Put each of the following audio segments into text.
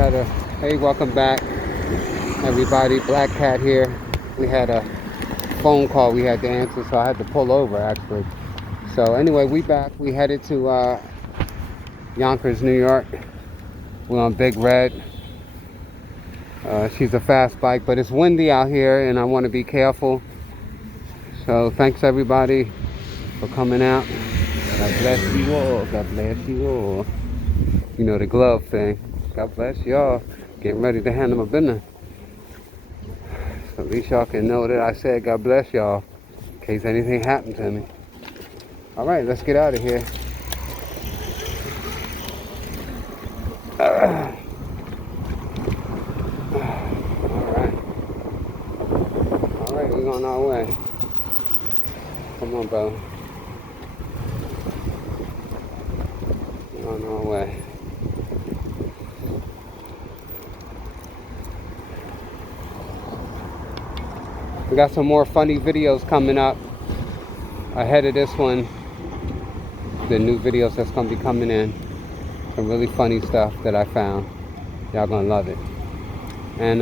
had a, hey, welcome back, everybody. Blackcat here. We had a phone call we had to answer, so I had to pull over, actually. So anyway, we back. We headed to Yonkers, New York. We're on Big Red. She's a fast bike, but it's windy out here, and I want to be careful. So thanks, everybody, for coming out. God bless you all. God bless you all. You know the glove thing. God bless y'all. Getting ready to handle my business. So at least y'all can know that I said God bless y'all in case anything happened to me. All right, let's get out of here. All right. All right, we're on our way. Come on, brother. We're on our way. We got some more funny videos coming up ahead of this one. The new videos that's gonna be coming in. Some really funny stuff that I found. Y'all gonna love it. And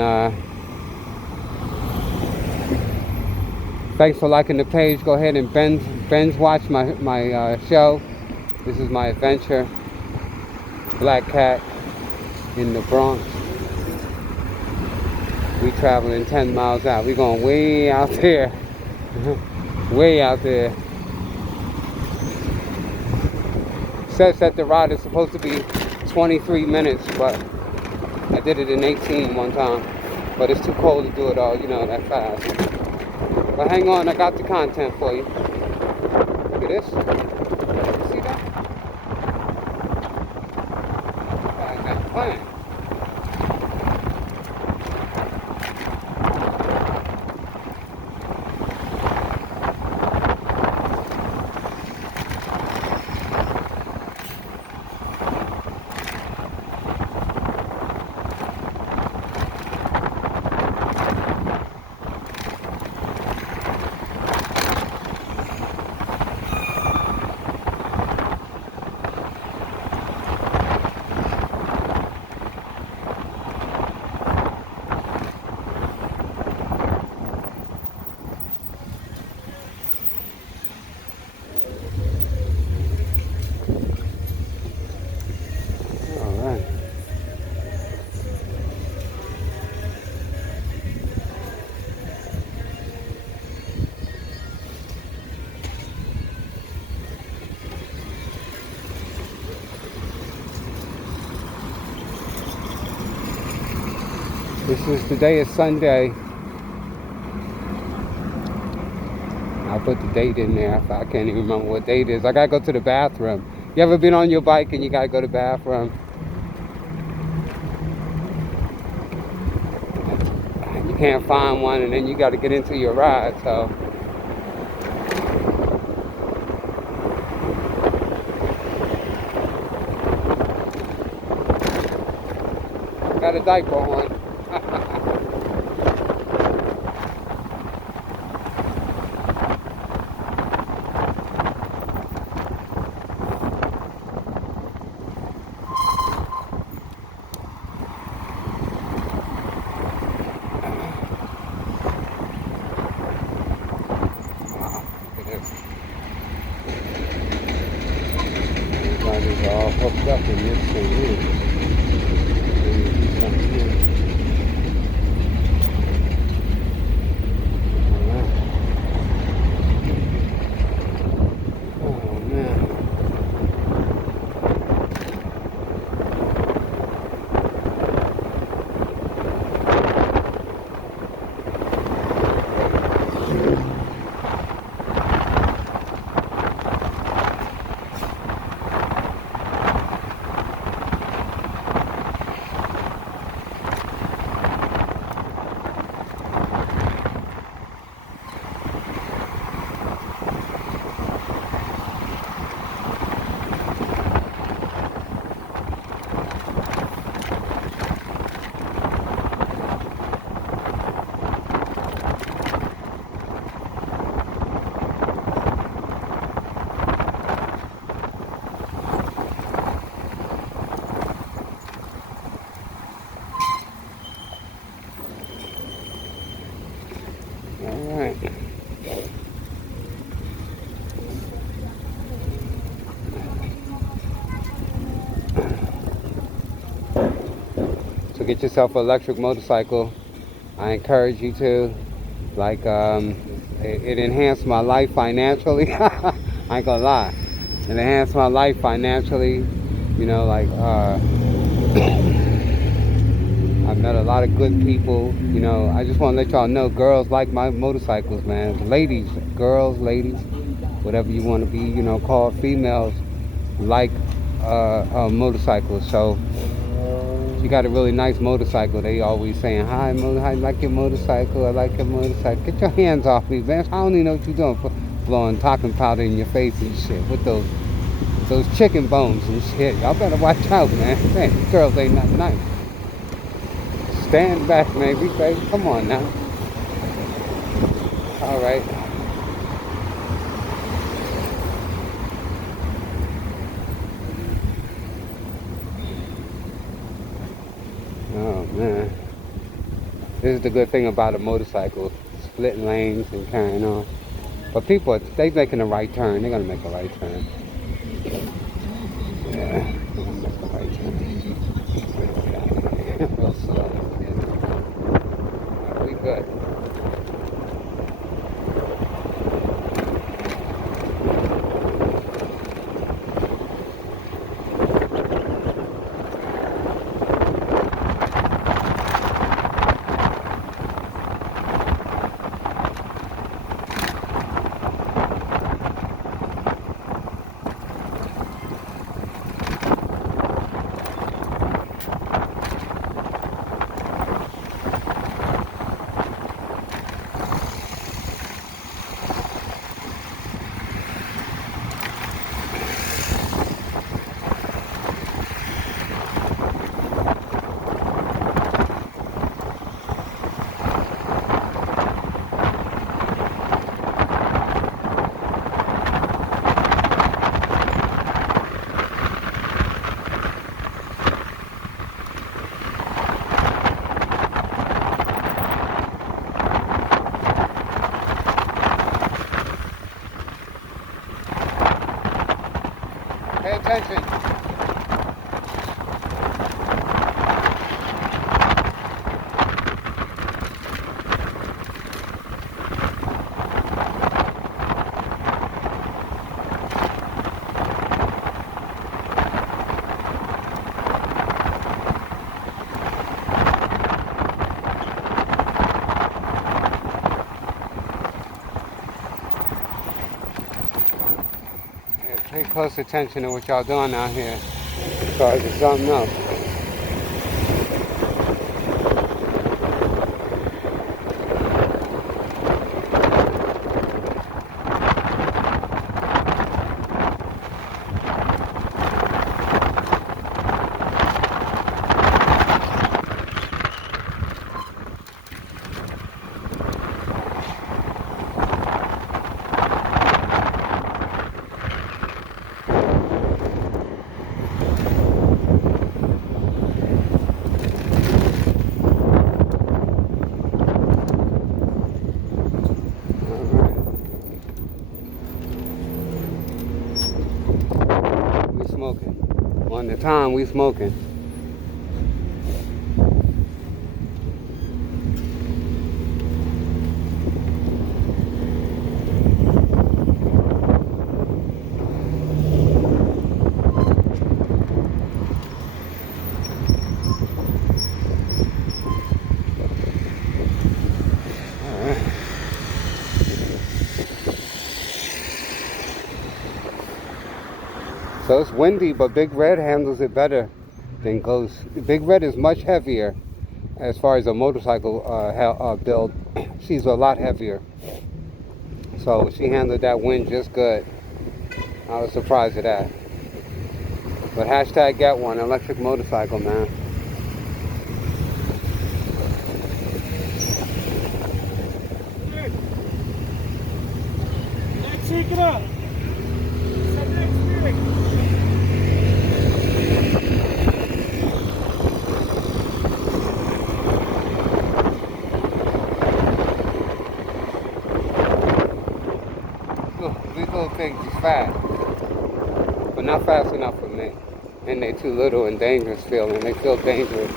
thanks for liking the page. Go ahead and binge watch my show. This is my adventure. Blackcat in the Bronx. We traveling 10 miles out. We going way out there. Way out there. Says that the ride is supposed to be 23 minutes, but I did it in 18 one time. But it's too cold to do it all, that fast. But hang on, I got the content for you. Look at this. You see that? I got a plan. Today is Sunday. I'll put the date in there. I can't even remember what date it is. I gotta go to the bathroom. You ever been on your bike and you gotta go to the bathroom? You can't find one, and then you gotta get into your ride, so. Got a diaper on. Everybody's all hooked up in this thing here. get yourself an electric motorcycle. I encourage you to. Like, it enhanced my life financially. I ain't gonna lie. It enhanced my life financially. You know, like, I met a lot of good people. You know, I just want to let y'all know, girls like my motorcycles, man. Ladies, girls, ladies, whatever you want to be, you know, called, females like motorcycles. So if you got a really nice motorcycle, they always saying, hi, I like your motorcycle, I like your motorcycle. Get your hands off me, man. I don't even know what you're doing, blowing talking powder in your face and shit with those chicken bones and shit. Y'all better watch out, man. Man, these girls ain't nothing nice. Stand back, maybe, baby. Come on now. All right. Oh, man. This is the good thing about a motorcycle. Splitting lanes and carrying on. But people, they making a right turn. They're going to make a right turn. Yeah. They're going to make a right turn. Real slow. We good. Pay attention. Yeah, pay close attention to what y'all doing out here. Because it's something else. We smoking. On the time, we smoking. So it's windy, but Big Red handles it better than Ghost. Big Red is much heavier as far as a motorcycle build. She's a lot heavier. So she handled that wind just good. I was surprised at that. But hashtag get one, electric motorcycle, man. Check it out. These little things is fast, but not fast enough for me. And they're too little and dangerous feeling. They feel dangerous.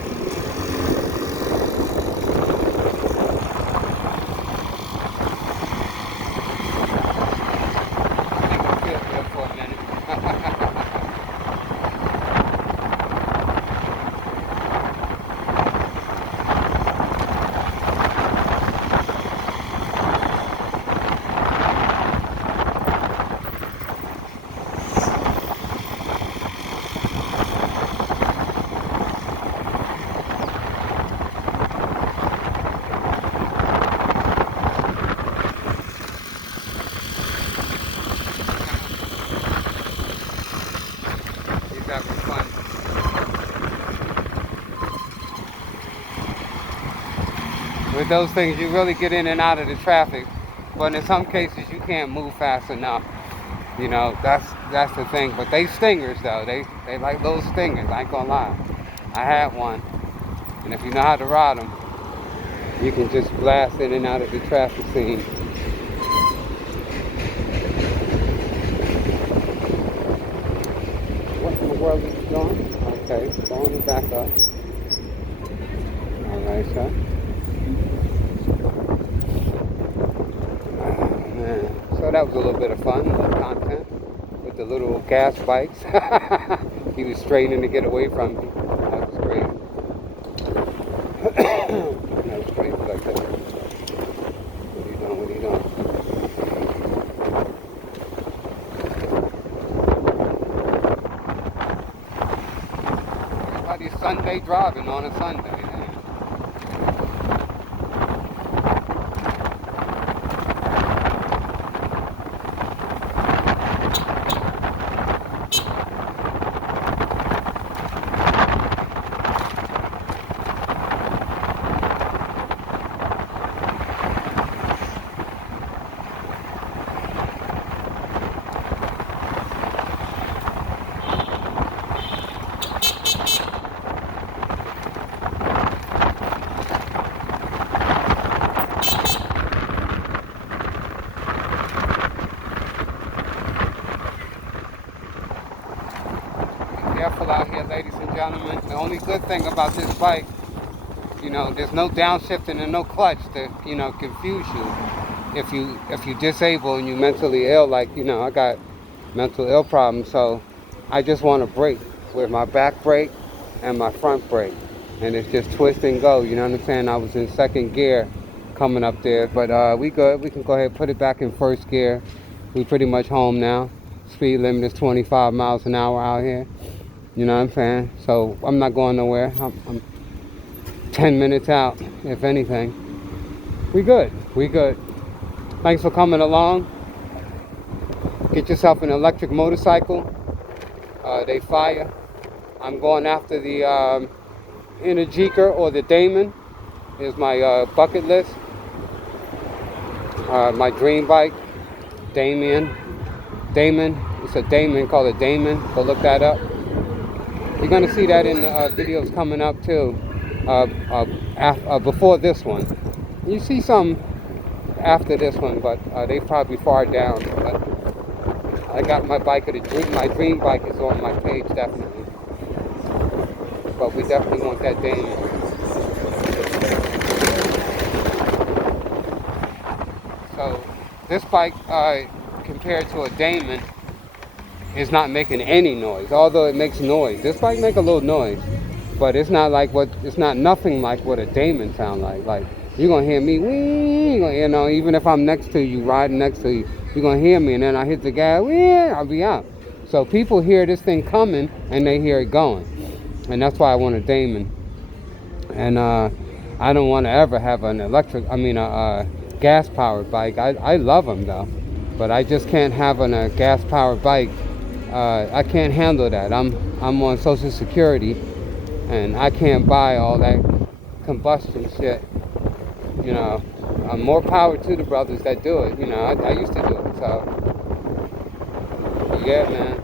With those things, you really get in and out of the traffic. But in some cases, you can't move fast enough. You know, that's the thing. But they stingers though. They like little stingers. I ain't gonna lie. I had one, and if you know how to ride them, you can just blast in and out of the traffic scene. What in the world is it doing? Okay, going back up. All right, sir. Man. So that was a little bit of fun, a little content with the little gas bikes. He was straining to get away from me. That was great. That was great like that. What are you doing? What are you doing? Everybody's Sunday driving on a Sunday. Careful out here, ladies and gentlemen. The only good thing about this bike, you know, there's no downshifting and no clutch to, you know, confuse you. If you disable and you mentally ill, like, you know, I got mental ill problems, so I just want to brake with my back brake and my front brake, and it's just twist and go. You know what I'm saying? I was in second gear coming up there, but we good. We can go ahead and put it back in first gear. We pretty much home now. Speed limit is 25 miles an hour out here. You know what I'm saying? So I'm not going nowhere. I'm 10 minutes out, if anything. We good. We good. Thanks for coming along. Get yourself an electric motorcycle. They fire. I'm going after the Energica or the Damon. Is my bucket list. My dream bike, Damon. It's a Damon called a Damon. Go look that up. You're going to see that in the videos coming up too, before this one. You see some after this one, but they probably far down. But I got my bike of the dream. My dream bike is on my page, definitely. But we definitely want that Damon. So this bike, compared to a Damon, is not making any noise, although it makes noise. This bike make a little noise, but it's not nothing like what a Damon sound like. Like, you're gonna hear me, wee, you know, even if I'm next to you, riding next to you, you're gonna hear me, and then I hit the gas, wee, I'll be out. So people hear this thing coming, and they hear it going, and that's why I want a Damon. And I don't want to ever have an a gas-powered bike. I love them though, but I just can't have a gas-powered bike. I can't handle that. I'm on Social Security, and I can't buy all that combustion shit. You know, more power to the brothers that do it. You know, I used to do it. So, yeah, man.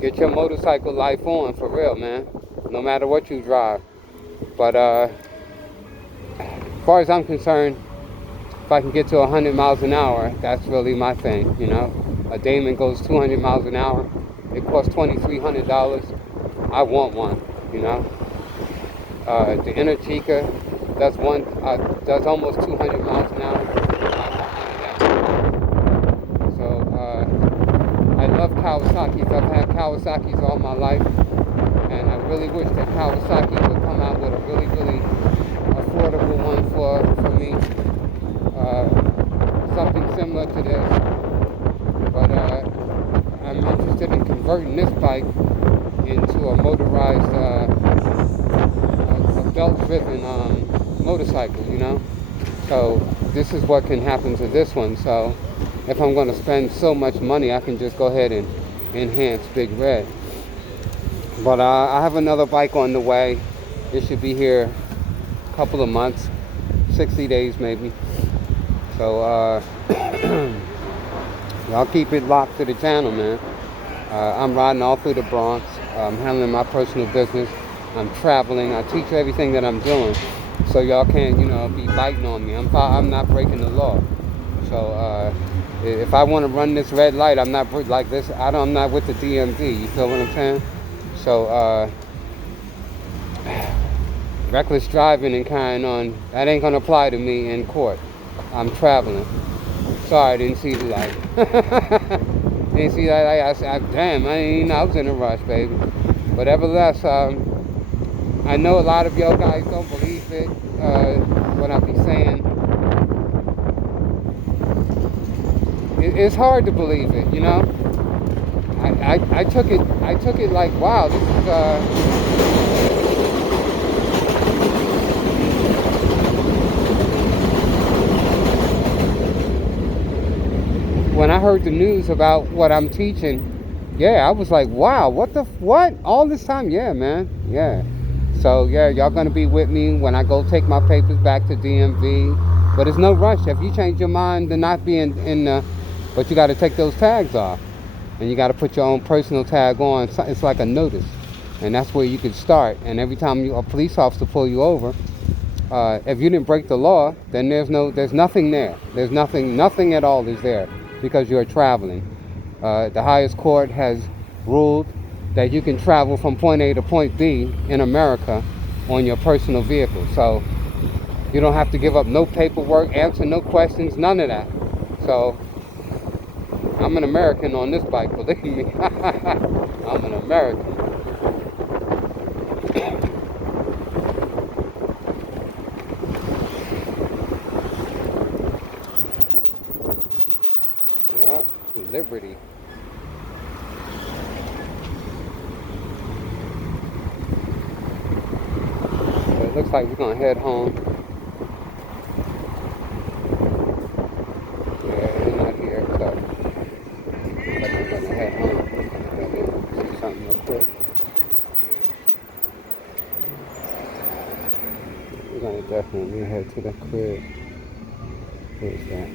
Get your motorcycle life on for real, man. No matter what you drive. But as far as I'm concerned, if I can get to 100 miles an hour, that's really my thing, you know. A Damon goes 200 miles an hour. It costs $2,300. I want one, you know. The Energica does almost 200 miles an hour. So I love Kawasaki's. I've had Kawasaki's all my life, and I really wish that Kawasaki would come out with a really, really affordable one for me. Something similar to this. But I'm interested in converting this bike into a motorized, a belt-driven motorcycle, you know. So this is what can happen to this one. So if I'm going to spend so much money, I can just go ahead and enhance Big Red. But I have another bike on the way. It should be here couple of months, 60 days maybe. So y'all keep it locked to the channel, man. I'm riding all through the Bronx. I'm handling my personal business. I'm traveling. I teach you everything that I'm doing, so y'all can't, be biting on me. I'm not breaking the law. So if I want to run this red light, I'm not like this. I'm not with the DMV. You feel what I'm saying? So reckless driving and carrying on, that ain't gonna apply to me in court. I'm traveling. Sorry, I didn't see the light. Didn't see that light. I said, damn, I didn't even know I was in a rush, baby. But nevertheless, I know a lot of y'all guys don't believe it, what I be saying. It's hard to believe it, I took it like, wow, this is when I heard the news about what I'm teaching, yeah, I was like, wow, what? All this time? Yeah, man, yeah. So, yeah, y'all gonna be with me when I go take my papers back to DMV. But there's no rush. If you change your mind to not be in the, but you gotta take those tags off. And you gotta put your own personal tag on. It's like a notice. And that's where you can start. And every time a police officer pull you over, if you didn't break the law, then there's nothing there. There's nothing at all is there, because you're traveling. The highest court has ruled that you can travel from point A to point B in America on your personal vehicle. So you don't have to give up no paperwork, answer no questions, none of that. So I'm an American on this bike, believe me. I'm an American. Yeah, liberty. So it looks like we're gonna head home. Yeah, they're not here, so looks like we're gonna head home. See something real quick. We're gonna definitely head to the crib. Where's that?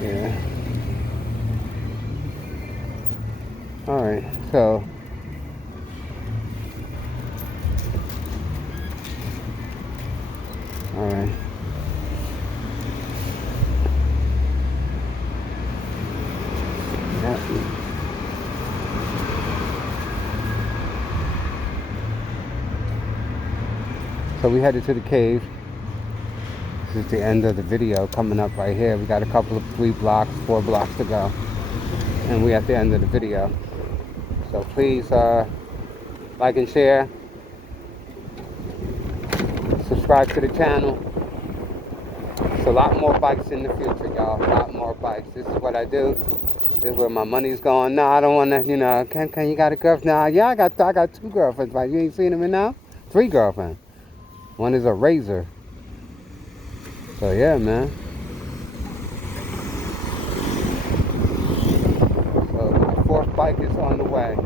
Yeah. Alright, so alright. Yeah. So we headed to the cave. This is the end of the video coming up right here. We got a couple of 4 blocks to go. And we're at the end of the video. So please like and share. Subscribe to the channel. It's a lot more bikes in the future, y'all. A lot more bikes. This is what I do. This is where my money's going. No, I don't want to, can you got a girlfriend? Nah, yeah, I got 2 girlfriends. Like, you ain't seen them in now? 3 girlfriends. One is a razor. So yeah, man. So my 4th bike is on the way.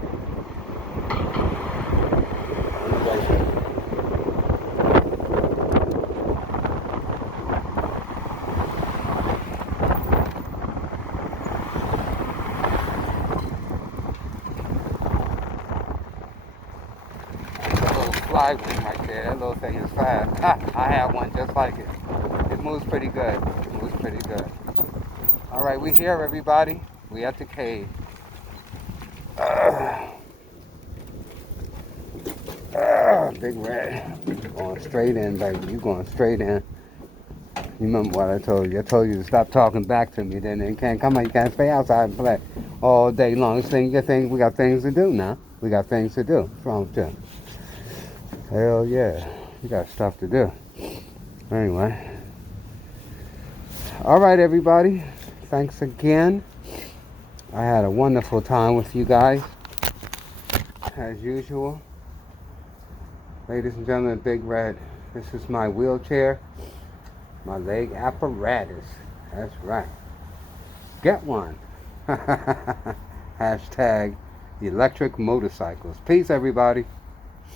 Fly thing right there. That little thing is fast. I have one just like it. It moves pretty good. It moves pretty good. All right, we here, everybody. We at the cave. Big red. Going straight in, baby. You going straight in. You remember what I told you? I told you to stop talking back to me. Then you can't come out. You can't stay outside and play all day long. We got things to do now. We got things to do. What's wrong with you? Hell yeah. We got stuff to do. Anyway. All right, everybody. Thanks again. I had a wonderful time with you guys, as usual. Ladies and gentlemen, Big Red. This is my wheelchair, my leg apparatus. That's right. Get one. Hashtag electric motorcycles. Peace, everybody.